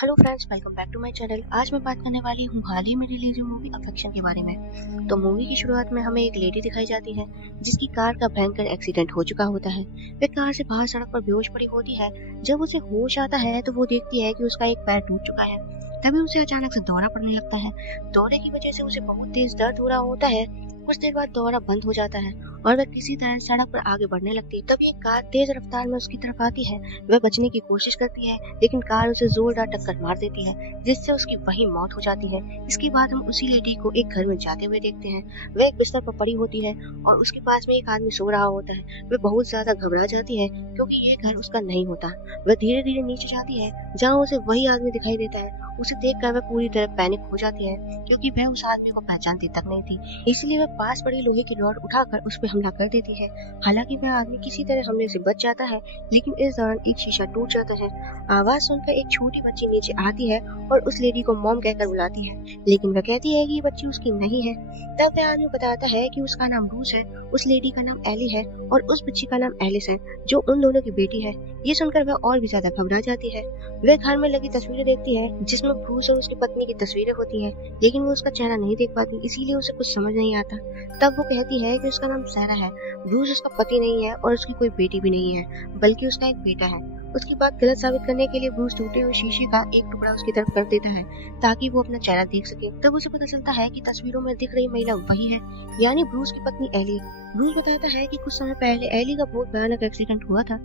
Hello friends, welcome back to my channel. आज मैं बात करने वाली हूँ हाल ही में रिलीज हुई मूवी अफेक्शन के बारे में। तो मूवी की शुरुआत में हमें एक लेडी दिखाई जाती है जिसकी कार का भयंकर एक्सीडेंट हो चुका होता है। वह कार से बाहर सड़क पर बेहोश पड़ी होती है। जब उसे होश आता है तो वो देखती है कि उसका एक पैर टूट चुका है। तभी उसे अचानक से दौरा पड़ने लगता है। दौरे की वजह से उसे बहुत तेज दर्द हो रहा होता है। कुछ देर बाद दौरा बंद हो जाता है और वह किसी तरह सड़क पर आगे बढ़ने लगती है। तभी एक कार तेज रफ्तार में उसकी तरफ आती है। वह बचने की कोशिश करती है लेकिन कार उसे जोरदार टक्कर मार देती है जिससे उसकी वहीं मौत हो जाती है। इसके बाद हम उसी लेडी को एक घर में जाते हुए देखते हैं। वह एक बिस्तर पर पड़ी होती है और उसके पास में एक आदमी सो रहा होता है। वह बहुत ज्यादा घबरा जाती है क्योंकि ये घर उसका नहीं होता। वह धीरे धीरे नीचे जाती है जहाँ उसे वही आदमी दिखाई देता है। उसे देखकर वह पूरी तरह पैनिक हो जाती है क्योंकि वह उस आदमी को पहचानती तक नहीं थी। इसलिए वह पास पड़ी लोहे की रॉड उठाकर उस पर हमला कर देती है। हालांकि वह आदमी किसी तरह हमले से बच जाता है लेकिन इस दौरान एक शीशा टूट जाता है। आवाज सुनकर एक छोटी बच्ची नीचे आती है और उस लेडी को मॉम कहकर बुलाती है, लेकिन वह कहती है कि ये बच्ची उसकी नहीं है। तब वह आदमी बताता है कि उसका नाम ब्रूस है, उस लेडी का नाम एली है और उस बच्ची का नाम एलिस है जो उन दोनों की बेटी है। ये सुनकर वह और भी ज्यादा घबरा जाती है। वह घर में लगी तस्वीरें देखती है जिसमें ब्रूस और उसकी पत्नी की तस्वीरें होती है, लेकिन वो उसका चेहरा नहीं देख पाती, इसीलिए उसे कुछ समझ नहीं आता। तब वो कहती है कि उसका नाम सारा है। ब्रूस उसका पति नहीं है और उसकी कोई बेटी भी नहीं है बल्कि उसका एक बेटा है। उसकी बात गलत साबित करने के लिए ब्रूस टूटे हुए शीशे का एक टुकड़ा उसकी तरफ कर देता है ताकि वो अपना चेहरा देख सके। तब उसे पता चलता है कि तस्वीरों में दिख रही महिला वही है, यानी ब्रूस की पत्नी एली। ब्रूस बताता है कि कुछ समय पहले एली का बहुत भयानक एक्सीडेंट हुआ था।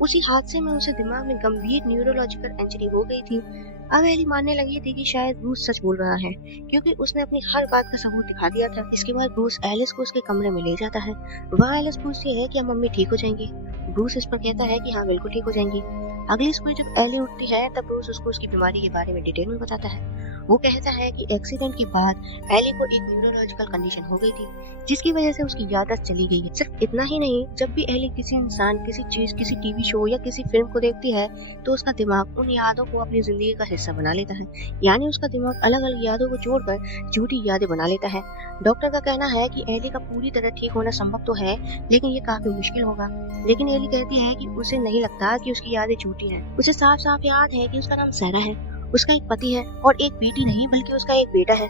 उसी हादसे में उसे दिमाग में गंभीर न्यूरोलॉजिकल इंजरी हो गई थी। अब एली मानने लगी थी कि शायद ब्रूस सच बोल रहा है क्योंकि उसने अपनी हर बात का सबूत दिखा दिया था। इसके बाद ब्रूस एलिस को उसके कमरे में ले जाता है। वहाँ एलिस पूछती है कि अब मम्मी ठीक हो जाएंगी। ब्रूस इस पर कहता है कि हाँ बिल्कुल ठीक हो जाएंगी। अगली सुबह जब एली उठती है तब ब्रूस उसको उसकी बीमारी के बारे में डिटेल में बताता है। वो कहता है कि एक्सीडेंट के बाद एली को एक न्यूरोलॉजिकल कंडीशन हो गई थी जिसकी वजह से उसकी याददाश्त चली गई है। सिर्फ इतना ही नहीं, जब भी एली किसी इंसान, किसी चीज, किसी टीवी शो या किसी फिल्म को देखती है तो उसका दिमाग उन यादों को अपनी जिंदगी का हिस्सा बना लेता है, यानी उसका दिमाग अलग अलग यादों को जोड़कर झूठी यादें बना लेता है। डॉक्टर का कहना है कि एली का पूरी तरह ठीक होना संभव तो है लेकिन ये काफी मुश्किल होगा। लेकिन एली कहती है कि उसे नहीं लगता कि उसकी यादें झूठी हैं। उसे साफ साफ याद है कि उसका नाम सारा है, उसका एक पति है और एक बेटी नहीं बल्कि उसका एक बेटा है।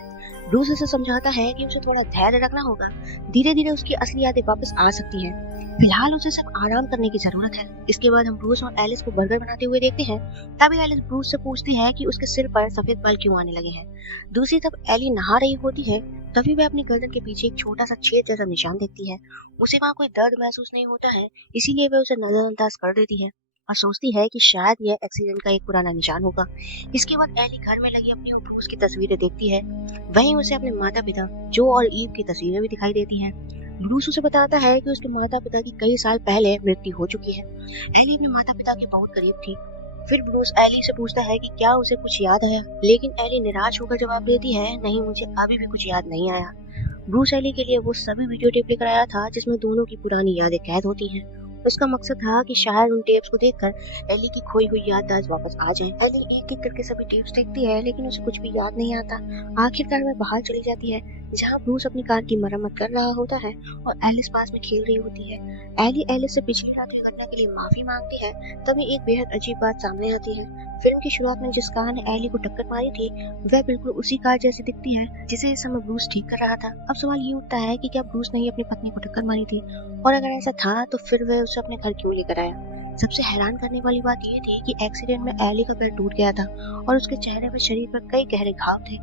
ब्रूस उसे समझाता है कि उसे थोड़ा धैर्य रखना होगा, धीरे धीरे उसकी असली यादें वापस आ सकती हैं। फिलहाल उसे सिर्फ आराम करने की जरूरत है। इसके बाद हम ब्रूस और एलिस को बर्गर बनाते हुए देखते हैं। तभी एलिस ब्रूस से पूछती है कि उसके सिर पर सफेद बाल क्यों आने लगे हैं। दूसरी तरफ एली नहा रही होती है। तभी वह अपनी गर्दन के पीछे एक छोटा सा छेद जैसा निशान देखती है। उसे वहाँ कोई दर्द महसूस नहीं होता है, इसीलिए वह उसे नजरअंदाज कर देती है और सोचती है कि शायद यह एक्सीडेंट का एक पुराना निशान होगा। इसके बाद एली घर में लगी अपनी और ब्रूस की तस्वीरें देखती है। वहीं उसे अपने माता पिता जो और ईव की तस्वीरें भी दिखाई देती हैं। ब्रूस उसे बताता है कि उसके माता पिता की कई साल पहले मृत्यु हो चुकी है। एली भी माता पिता के बहुत करीब थी। फिर ब्रूस एली से पूछता है कि क्या उसे कुछ याद आया, लेकिन एली निराश होकर जवाब देती है, नहीं मुझे अभी भी कुछ याद नहीं आया। ब्रूस एली के लिए वो सभी वीडियो टेप लेकर आया था जिसमें दोनों की पुरानी यादें कैद होती हैं। उसका मकसद था कि शायद उन टेप्स को देखकर एली की खोई हुई याददाश्त वापस आ जाए। एली एक एक करके सभी टेप्स देखती है लेकिन उसे कुछ भी याद नहीं आता। आखिरकार वह बाहर चली जाती है जहाँ ब्रूस अपनी कार की मरम्मत कर रहा होता है और एलिस पास में खेल रही होती है। एली एलिस से पिछली रात की घटना के लिए माफी मांगती है। तभी एक बेहद अजीब बात सामने आती है। फिल्म की शुरुआत में जिस कार ने एली को टक्कर मारी थी वह बिल्कुल उसी कार जैसी दिखती है जिसे इस समय ब्रूस ठीक कर रहा था। अब सवाल ये उठता है कि क्या ब्रूस ने ही अपनी पत्नी को टक्कर मारी थी, और अगर ऐसा था तो फिर वह उसे अपने घर क्यों लेकर आया। सबसे हैरान करने वाली बात यह थी कि एक्सीडेंट में एली का पैर टूट गया था और उसके चेहरे पर, शरीर पर कई गहरे घाव थे।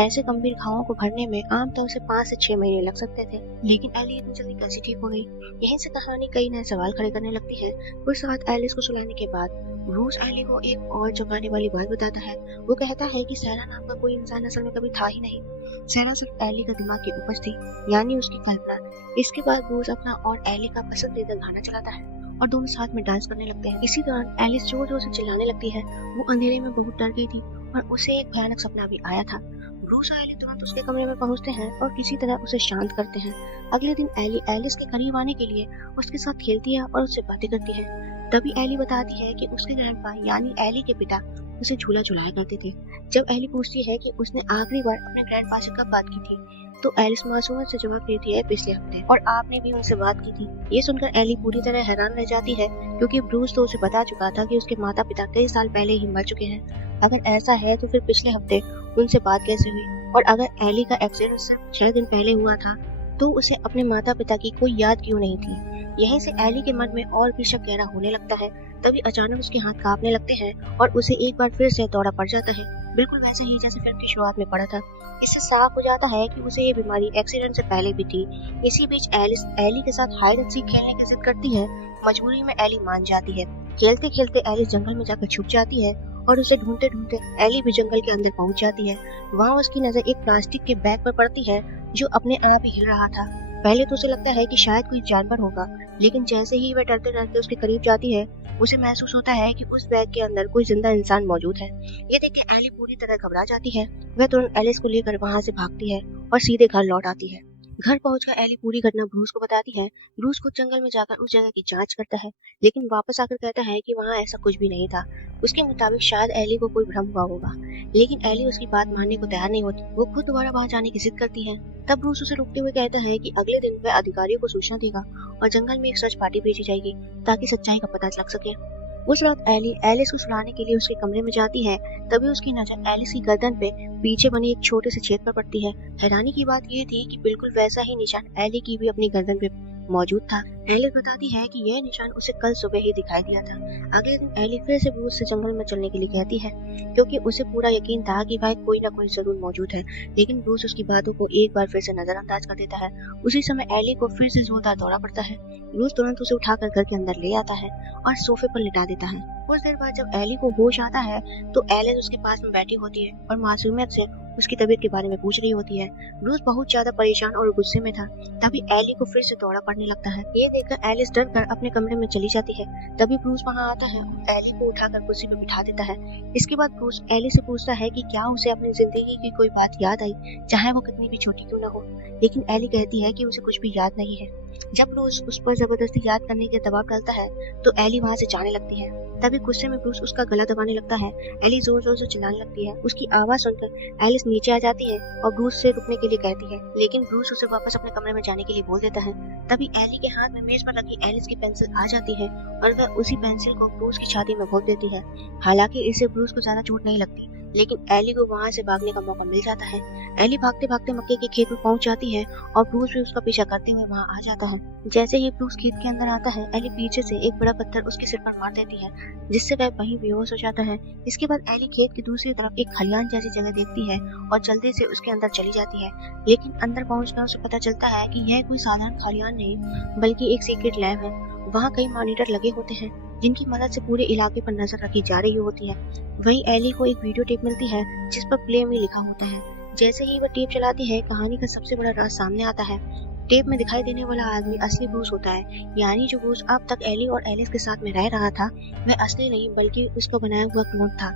ऐसे गंभीर घावों को भरने में आमतौर से 5 से 6 महीने लग सकते थे, लेकिन एली इतनी जल्दी कैसे ठीक हो गई। यहीं से कहानी कई नए सवाल खड़े करने लगती है। उस रात एलिस को सुलाने के बाद ब्रूस एली को एक और चौंकाने वाली बात बताता है। वो कहता है कि सारा नाम का कोई इंसान असल में कभी था ही नहीं। सारा सिर्फ एली का दिमाग की उपज थी, यानी उसकी कल्पना। इसके बाद ब्रूस अपना और एली का पसंदीदा गाना चलाता है और दोनों साथ में डांस करने लगते हैं। इसी दौरान एलिस जोर जोर से चिल्लाने लगती है। वो अंधेरे में बहुत डर गई थी और उसे एक भयानक सपना भी आया था। ब्रूस और एली तुरंत उसके कमरे में पहुंचते हैं और किसी तरह उसे शांत करते हैं। अगले दिन एली एलिस के करीब आने के लिए उसके साथ खेलती है और उससे बातें करती है। तभी एली बताती है कि उसके ग्रैंडपा यानी एली के पिता उसे झूला झुलाया करते थे। जब एली पूछती है कि उसने आखिरी बार अपने ग्रैंडपा से कब बात की थी तो एलिस मासूमियत से जवाब देती है, पिछले हफ्ते, और आपने भी उनसे बात की थी। ये सुनकर एली पूरी तरह हैरान रह जाती है क्योंकि ब्रूस तो उसे बता चुका था कि उसके माता पिता कई साल पहले ही मर चुके हैं। अगर ऐसा है तो फिर पिछले हफ्ते उनसे बात कैसे हुई, और अगर एली का एक्सीडेंट सिर्फ 6 दिन पहले हुआ था तो उसे अपने माता पिता की कोई याद क्यों नहीं थी। यहीं से एली के मन में और भी शक गहरा होने लगता है। तभी अचानक उसके हाथ कांपने लगते हैं और उसे एक बार फिर से दौरा पड़ जाता है, बिल्कुल वैसे ही जैसे फिल्म की शुरुआत में पड़ा था। इससे साफ हो जाता है कि उसे ये बीमारी एक्सीडेंट से पहले भी थी। इसी बीच एलिस एली के साथ हाइड एंड सीक खेलने की जिद करती है। मजबूरी में एली मान जाती है। खेलते खेलते एलिस जंगल में जाकर छुप जाती है और उसे ढूंढते ढूंढते एली भी जंगल के अंदर पहुंच जाती है। वहाँ उसकी नजर एक प्लास्टिक के बैग पर पड़ती है जो अपने आप ही हिल रहा था। पहले तो उसे लगता है कि शायद कोई जानवर होगा, लेकिन जैसे ही वह डरते डरते उसके करीब जाती है उसे महसूस होता है कि उस बैग के अंदर कोई जिंदा इंसान मौजूद है। ये देख के एली पूरी तरह घबरा जाती है। वह तुरंत एलिस को लेकर वहाँ से भागती है और सीधे घर लौट आती है। घर पहुंचकर एली पूरी घटना ब्रूस को बताती है। ब्रूस खुद जंगल में जाकर उस जगह की जांच करता है, लेकिन वापस आकर कहता है कि वहाँ ऐसा कुछ भी नहीं था। उसके मुताबिक शायद एली को कोई भ्रम हुआ होगा, लेकिन एली उसकी बात मानने को तैयार नहीं होती। वो खुद दोबारा वहाँ जाने की जिद करती है। तब ब्रूस उसे रोकते हुए कहता है कि अगले दिन वह अधिकारियों को सूचना देगा और जंगल में एक सर्च पार्टी भेजी जाएगी ताकि सच्चाई का पता लग सके। उस रात एली एलिस को सुलाने के लिए उसके कमरे में जाती है। तभी उसकी नजर एलिस की गर्दन पे पीछे बने एक छोटे से छेद पर पड़ती है। हैरानी की बात यह थी कि बिल्कुल वैसा ही निशान एली की भी अपनी गर्दन पे मौजूद था। एलिस बताती है कि यह निशान उसे कल सुबह ही दिखाई दिया था। अगले दिन एली फिर से ब्रूस से जंगल में चलने के लिए कहती है, क्योंकि उसे पूरा यकीन था कि वहाँ कोई ना कोई जरूर मौजूद है। लेकिन ब्रूस उसकी बातों को एक बार फिर से नजरअंदाज कर देता है। उसी समय एली को फिर से जोरदार दौरा पड़ता है। ब्रूस तुरंत उसे उठाकर घर के अंदर ले आता है और सोफे पर लिटा देता है। कुछ देर बाद जब एली को होश आता है तो एलिस उसके पास में बैठी होती है और मासूमियत से उसकी तबीयत के बारे में पूछ रही होती है। ब्रूस बहुत ज्यादा परेशान और गुस्से में था। तभी एली को फिर से दौरा पड़ने लगता है। ये देखकर एलिस डर कर अपने कमरे में चली जाती है। तभी ब्रूस वहाँ आता है और एली को उठाकर कुर्सी पर बिठा देता है। इसके बाद ब्रूस एली से पूछता है कि क्या उसे अपनी जिंदगी की कोई बात याद आई, चाहे वो कितनी भी छोटी क्यों न हो। लेकिन एली कहती है कि उसे कुछ भी याद नहीं है। जब ब्रूस उस पर जबरदस्ती याद करने के दबाव डालता है तो एली वहाँ से जाने लगती है। तभी गुस्से में ब्रूस उसका गला दबाने लगता है। एली जोर जोर से चिल्लाने लगती है। उसकी आवाज सुनकर एलिस नीचे आ जाती है और ब्रूस से रुकने के लिए कहती है, लेकिन ब्रूस उसे वापस अपने कमरे में जाने के लिए बोल देता है। तभी एली के हाथ में मेज पर रखी एलिस की पेंसिल आ जाती है और वह उसी पेंसिल को ब्रूस की छाती में घोंप देती है। हालांकि इससे ब्रूस को ज्यादा चोट नहीं लगती, लेकिन एली को वहाँ से भागने का मौका मिल जाता है। एली भागते भागते मक्के के खेत में पहुंच जाती है और ब्रूस भी उसका पीछा करते हुए वहाँ आ जाता है। जैसे ही ब्रूस खेत के अंदर आता है, एली पीछे से एक बड़ा पत्थर उसके सिर पर मार देती है, जिससे वह वहीं बेहोश हो जाता है। इसके बाद एली खेत की दूसरी तरफ एक खलियान जैसी जगह देखती है और जल्दी से उसके अंदर चली जाती है। लेकिन अंदर पहुंचकर उसे पता चलता है कि यह कोई साधारण खलियान नहीं बल्कि एक सीक्रेट लैब है। वहाँ कई मॉनिटर लगे होते हैं जिनकी मदद से पूरे इलाके पर नजर रखी जा रही होती है। वहीं एली को एक वीडियो टेप मिलती है जिस पर प्ले में लिखा होता है। जैसे ही वह टेप चलाती है, कहानी का सबसे बड़ा राज सामने आता है। टेप में दिखाई देने वाला आदमी असली ब्रूस होता है, यानी जो ब्रूस अब तक एली और एलिस के साथ में रह रहा था वह असली नहीं बल्कि उसको बनाया हुआ क्लोन था।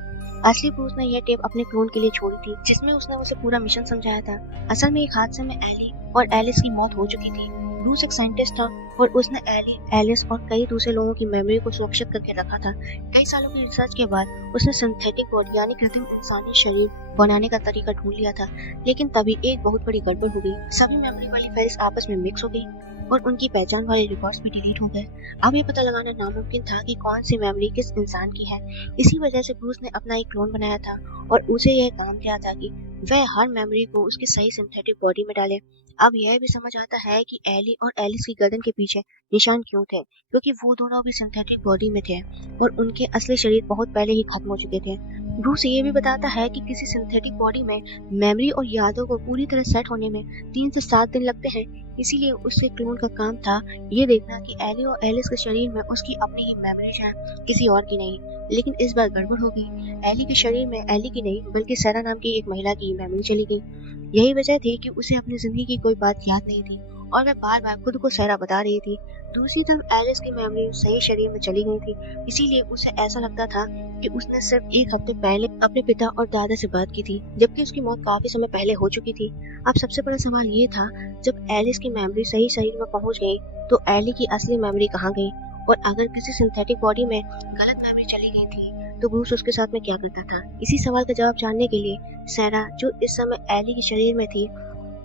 असली ब्रूस ने यह टेप अपने क्लोन के लिए छोड़ी थी, जिसमें उसने उसे पूरा मिशन समझाया था। असल में एक हादसे में एली और एलिस की मौत हो चुकी थी। ब्रूस एक साइंटिस्ट था और उसने एली, एलिस और कई दूसरे लोगों की मेमोरी को सुरक्षित करके रखा था। कई सालों की रिसर्च के बाद उसने सिंथेटिक बॉडी यानी कृत्रिम इंसानी शरीर बनाने का तरीका ढूंढ लिया था। लेकिन तभी एक बहुत बड़ी गड़बड़ हो गई। सभी मेमोरी वाली फाइल्स आपस में मिक्स हो गई और उनकी पहचान वाले रिकॉर्ड्स भी डिलीट हो गए। अब ये पता लगाना नामुमकिन था कि कौन सी मेमोरी किस इंसान की है। इसी वजह से ब्रूस ने अपना एक क्लोन बनाया था और उसे यह काम दिया था कि वह हर मेमोरी को उसकी सही सिंथेटिक बॉडी में डाले। अब यह भी समझ आता है कि एली और एलिस की गर्दन के पीछे निशान क्यों थे, क्योंकि वो दोनों भी सिंथेटिक बॉडी में थे और उनके असली शरीर बहुत पहले ही खत्म हो चुके थे। ब्रूस ये भी बताता है कि किसी सिंथेटिक बॉडी में मेमोरी और यादों को पूरी तरह सेट होने में 3 से 7 दिन लगते हैं। इसीलिए उससे क्लोन का काम था ये देखना कि एली और एलिस के शरीर में उसकी अपनी ही मेमोरीज हैं, किसी और की नहीं। लेकिन इस बार गड़बड़ हो गई। एली के शरीर में एली की नहीं बल्कि सारा नाम की एक महिला की मेमोरी चली गई। यही वजह थी कि उसे अपनी जिंदगी की कोई बात याद नहीं थी और वह बार बार खुद को सहरा बता रही थी। दूसरी तरफ एलिस की मेमोरी सही शरीर में चली गई थी, इसीलिए उसे ऐसा लगता था कि उसने सिर्फ 1 हफ्ते पहले अपने पिता और दादा से बात की थी, जबकि उसकी मौत काफी समय पहले हो चुकी थी। अब सबसे बड़ा सवाल ये था, जब एलिस की मेमोरी सही शरीर में पहुंच गई तो एली की असली मेमोरी कहाँ गई? और अगर किसी सिंथेटिक बॉडी में गलत मेमोरी चली गई थी तो ब्रूस उसके साथ में क्या करता था? इसी सवाल का जवाब जानने के लिए सैरा, जो इस समय एली के शरीर में थी,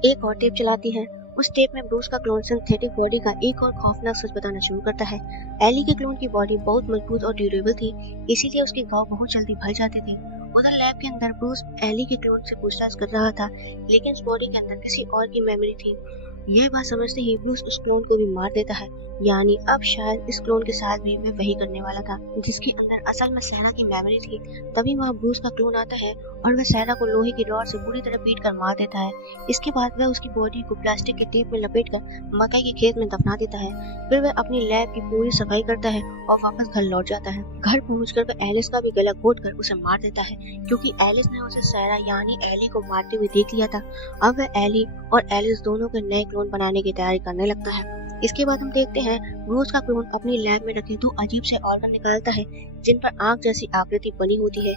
एक और टेप चलाती है। उस टेप में ब्रूस का क्लोन सिंथेटिक बॉडी का एक और खौफनाक सच बताना शुरू करता है। एली के क्लोन की बॉडी बहुत मजबूत और ड्यूरेबल थी, इसीलिए उसके घाव बहुत जल्दी भर जाते थे उधर लैब के अंदर ब्रूस एली के क्लोन से पूछताछ कर रहा था, लेकिन उस बॉडी के अंदर किसी और की मेमोरी थी। यह बात समझते ही ब्रूस उस क्लोन को भी मार देता है। यानी अब शायद इस क्लोन के साथ भी वह वही करने वाला था, जिसके अंदर असल में सहरा की मेमोरी थी। तभी वहाँ ब्रूस का क्लोन आता है और वह सहरा को लोहे की रॉड से बुरी तरह पीट कर मार देता है। इसके बाद वह उसकी बॉडी को प्लास्टिक के टेप में लपेटकर मकई के खेत में दफना देता है। फिर वह अपनी लैब की पूरी सफाई करता है और वापस घर लौट जाता है। घर पहुंचकर वह एलिस का भी गला घोट कर उसे मार देता है, क्योंकि एलिस ने उसे सहरा यानी एली को मारते हुए देख लिया था। अब वह एली और एलिस दोनों के नए क्लोन बनाने की तैयारी करने लगता है। इसके बाद हम देखते हैं ब्रूस का क्लोन अपनी लैब में रखे 2 अजीब से ऑर्गन निकालता है, जिन पर आग जैसी आकृति बनी होती है।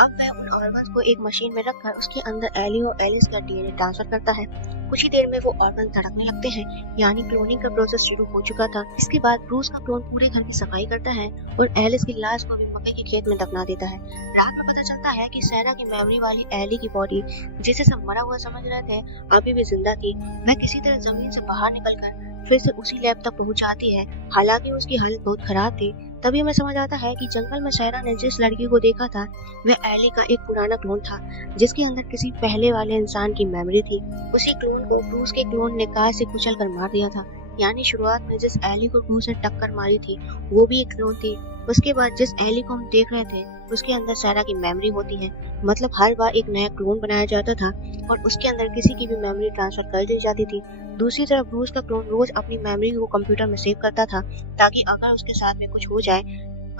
अब वह उन ऑर्गन्स को एक मशीन में रखकर उसके अंदर एली और एलिस का डीएनए ट्रांसफर करता है। कुछ ही देर में वो ऑर्गन धड़कने लगते हैं, यानी क्लोनिंग का प्रोसेस शुरू हो चुका था। इसके बाद ब्रूस का क्लोन पूरे घर की सफाई करता है और एलिस की लाश को भी मकई के खेत में दफना देता है। रात में पता चलता है कि सहरा की मेमोरी वाली एली की बॉडी, जिसे सब मरा हुआ समझ रहे थे, अभी भी जिंदा थी। वह किसी तरह जमीन से बाहर निकलकर फिर से उसी लैब तक पहुंच जाती है। हालांकि उसकी हालत बहुत खराब थी। तभी हमें समझ आता है कि जंगल में सहरा ने जिस लड़की को देखा था वह एली का एक पुराना क्लोन था, जिसके अंदर किसी पहले वाले इंसान की मेमोरी थी। उसी क्लोन को ब्रूस के क्लोन ने कार से कुचल कर मार दिया था। यानी शुरुआत में जिस एली को ब्रूस ने टक्कर मारी थी वो भी एक क्लोन थी। उसके बाद जिस एली को हम देख रहे थे उसके अंदर सहरा की मेमोरी होती है। मतलब हर बार एक नया क्लोन बनाया जाता था और उसके अंदर किसी की भी मेमोरी ट्रांसफर कर दी जाती थी। दूसरी तरफ ब्रूस का क्लोन रोज अपनी मेमोरी को कंप्यूटर में सेव करता था, ताकि अगर उसके साथ में कुछ हो जाए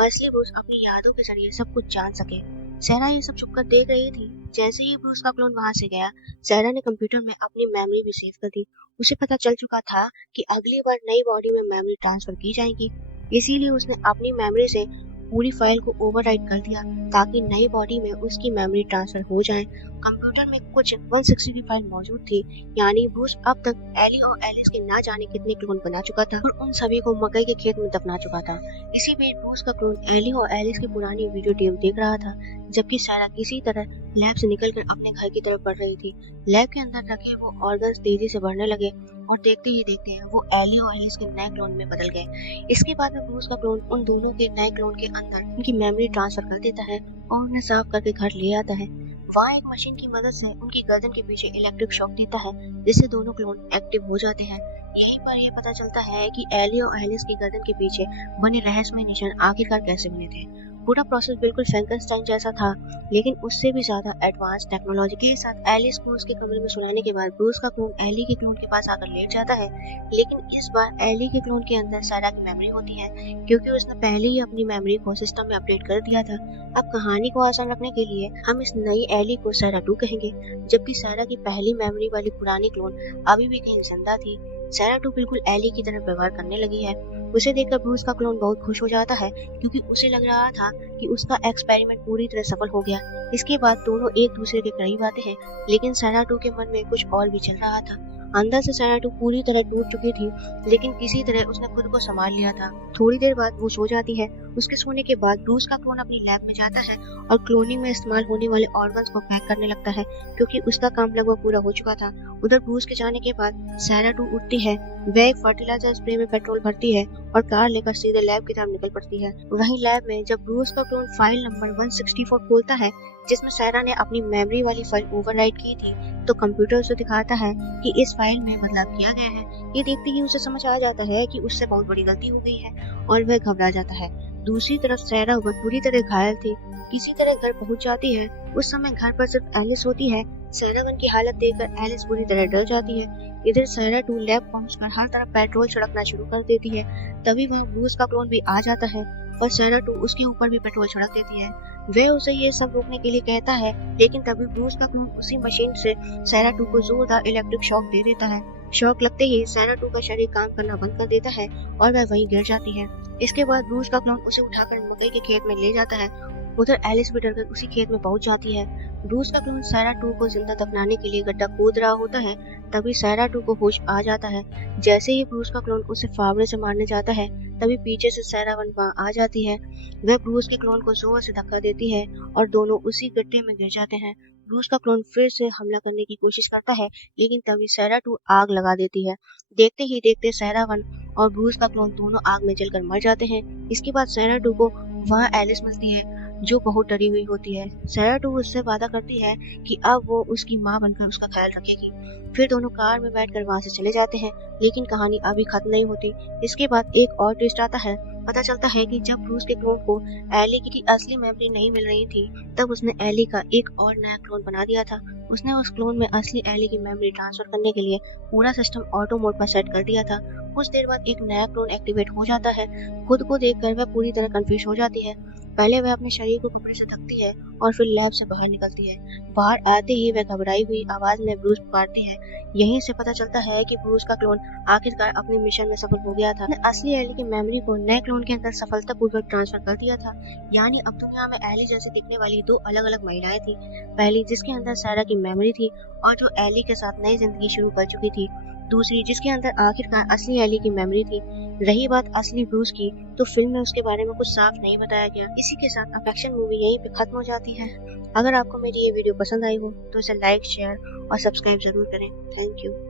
असली ब्रूस अपनी यादों के जरिए सब कुछ जान सके। सहरा ये सब छुपकर देख रही थी। जैसे ही ब्रूस का क्लोन वहां से गया, सहरा ने कंप्यूटर में अपनी मेमोरी भी सेव कर दी। उसे पता चल चुका था कि अगली बार नई बॉडी में मेमोरी ट्रांसफर की जाएगी, इसीलिए उसने अपनी मेमोरी से पूरी फाइल को ओवरराइट कर दिया ताकि नई बॉडी में उसकी मेमोरी ट्रांसफर हो जाए। कंप्यूटर में कुछ 160 की फाइल मौजूद थी, यानी ब्रूस अब तक एली और एलिस के ना जाने कितने क्लोन बना चुका था और उन सभी को मकई के खेत में दफना चुका था। इसी बीच ब्रूस का क्लोन एली और एलिस की पुरानी वीडियो टेप देख रहा था, जबकि सारा किसी तरह लैब से निकलकर अपने घर की तरफ बढ़ रही थी। लैब के अंदर रखे वो ऑर्गन्स तेजी से बढ़ने लगे और देखते ही देखते वो एली और एलिस के नए क्लोन में बदल गए। इसके बाद में ब्रूस का क्लोन उन दोनों के नए क्लोन के अंदर उनकी मेमोरी ट्रांसफर कर देता है और उन्हें साफ करके घर ले आता है। वहाँ एक मशीन की मदद से उनकी गर्दन के पीछे इलेक्ट्रिक शॉक देता है, जिससे दोनों क्लोन एक्टिव हो जाते हैं। यहीं पर यह पता चलता है कि एली और एलिस की गर्दन के पीछे बने रहस्यमय निशान आखिरकार कैसे बने थे। पूरा प्रोसेस बिल्कुल फ्रैंकेनस्टाइन जैसा था, लेकिन उससे भी ज्यादा एडवांस टेक्नोलॉजी के साथ। एलिस को उसके कमरे में सुलाने के बाद ब्रूस का क्लोन एली के क्लोन के पास आकर लेट जाता है, लेकिन इस बार एली के क्लोन के अंदर सारा की मेमोरी होती है, क्योंकि उसने पहले ही अपनी मेमोरी को सिस्टम में अपडेट कर दिया था। अब कहानी को आसान रखने के लिए हम इस नई एली को सारा 2 कहेंगे, जबकि सारा की पहली मेमोरी वाली पुरानी क्लोन अभी भी कहीं जिंदा थी। सारा 2 बिल्कुल एली की तरह व्यवहार करने लगी है। उसे देखकर ब्रूस का क्लोन बहुत खुश हो जाता है, क्योंकि उसे लग रहा था कि उसका एक्सपेरिमेंट पूरी तरह सफल हो गया। इसके बाद दोनों एक दूसरे के करीब आते हैं, लेकिन सारा 2 के मन में कुछ और भी चल रहा था। अंदर से सारा 2 पूरी तरह टूट चुकी थी, लेकिन किसी तरह उसने खुद को संभाल लिया था। थोड़ी देर बाद वो सो जाती है। उसके सोने के बाद ब्रूस का क्लोन अपनी लैब में जाता है और क्लोनिंग में इस्तेमाल होने वाले ऑर्गन्स को पैक करने लगता है, क्योंकि उसका काम लगभग पूरा हो चुका था। उधर ब्रूस के जाने के बाद सारा 2 उठती है। वह एक फर्टिलाइजर स्प्रे में पेट्रोल भरती है और कार लेकर सीधे लैब की तरफ निकल पड़ती है। वहीं लैब में जब ब्रूस का क्लोन फाइल नंबर 164 खोलता है, जिसमें सारा ने अपनी मेमोरी वाली फाइल ओवरराइट की थी, तो कंप्यूटर उसे दिखाता है कि इस फाइल में बदलाव किया गया है। ये देखते ही उसे समझ आ जाता है कि उससे बहुत बड़ी गलती हो गई है और वह घबरा जाता है। दूसरी तरफ सारा बुरी तरह घायल थी। किसी तरह घर पहुंच जाती है। उस समय घर पर सिर्फ एलिस होती है। सारा वन की हालत देखकर एलिस बुरी तरह डर जाती है। इधर सारा 2 लैब पहुंचकर हर तरफ पेट्रोल छिड़कना शुरू कर देती है। तभी वह ब्रूस का क्लोन भी आ जाता है और सारा 2 उसके ऊपर भी पेट्रोल छिड़क देती है। वह उसे ये सब रोकने के लिए कहता है, लेकिन तभी ब्रूस का क्लोन उसी मशीन से सारा 2 को जोरदार इलेक्ट्रिक शॉक दे देता है। शॉक लगते ही सारा 2 का शरीर काम करना बंद कर देता है और वह वहीं गिर जाती है। इसके बाद ब्रूस का क्लोन उसे उठाकर मकई के खेत में ले जाता है। उधर एलिस भी डरकर उसी खेत में पहुंच जाती है। ब्रूस का क्लोन सारा 2 को जिंदा दफनाने के लिए गड्ढा खोद रहा होता है, तभी सारा 2 को होश आ जाता है। जैसे ही ब्रूस का क्लोन उसे फावड़े से मारने जाता है, तभी पीछे से सारा वन वहां आ जाती है। वह ब्रूस के क्लोन को जोर से धक्का देती है और दोनों उसी गड्ढे में गिर जाते हैं। ब्रूस का क्लोन फिर से हमला करने की कोशिश करता है, लेकिन तभी सारा 2 आग लगा देती है। देखते ही देखते सारा वन और ब्रूस का क्लोन दोनों आग में जलकर मर जाते हैं। इसके बाद सारा 2 को वहाँ एलिस मिलती है। जो बहुत डरी हुई होती है। सारा टू उससे वादा करती है कि अब वो उसकी माँ बनकर उसका ख्याल रखेगी। फिर दोनों कार में बैठकर वहां से चले जाते हैं, लेकिन कहानी अभी खत्म नहीं होती। इसके बाद एक और ट्विस्ट आता है। पता चलता है कि जब ब्रूस के क्लोन को एली की असली मेमोरी नहीं मिल रही थी, तब उसने एली का एक और नया क्लोन बना दिया था। उसने उस क्लोन में असली एली की मेमोरी ट्रांसफर करने के लिए पूरा सिस्टम ऑटो मोड पर सेट कर दिया था। कुछ देर बाद एक नया क्लोन एक्टिवेट हो जाता है। खुद को देखकर वह पूरी तरह कंफ्यूज हो जाती है। पहले वह अपने शरीर को कपड़े से ढकती है और फिर लैब से बाहर निकलती है। बाहर आते ही वह घबराई हुई आवाज में ब्रूस पुकारती है। यहीं से पता चलता है कि ब्रूस का क्लोन आखिरकार अपने मिशन में सफल हो गया था। उसने असली एली की मेमोरी को नए क्लोन के अंदर सफलतापूर्वक ट्रांसफर कर दिया था। यानी अब दुनिया में एली जैसे दिखने वाली दो अलग अलग महिलाएं थी। पहली जिसके अंदर सारा की मेमोरी थी और जो एली के साथ नई जिंदगी शुरू कर चुकी थी। दूसरी जिसके अंदर आखिरकार असली एली की मेमोरी थी। रही बात असली ब्रूस की, तो फिल्म में उसके बारे में कुछ साफ नहीं बताया गया। इसी के साथ अफेक्शन मूवी यहीं पे खत्म हो जाती है। अगर आपको मेरी ये वीडियो पसंद आई हो तो इसे लाइक, शेयर और सब्सक्राइब जरूर करें। Thank you.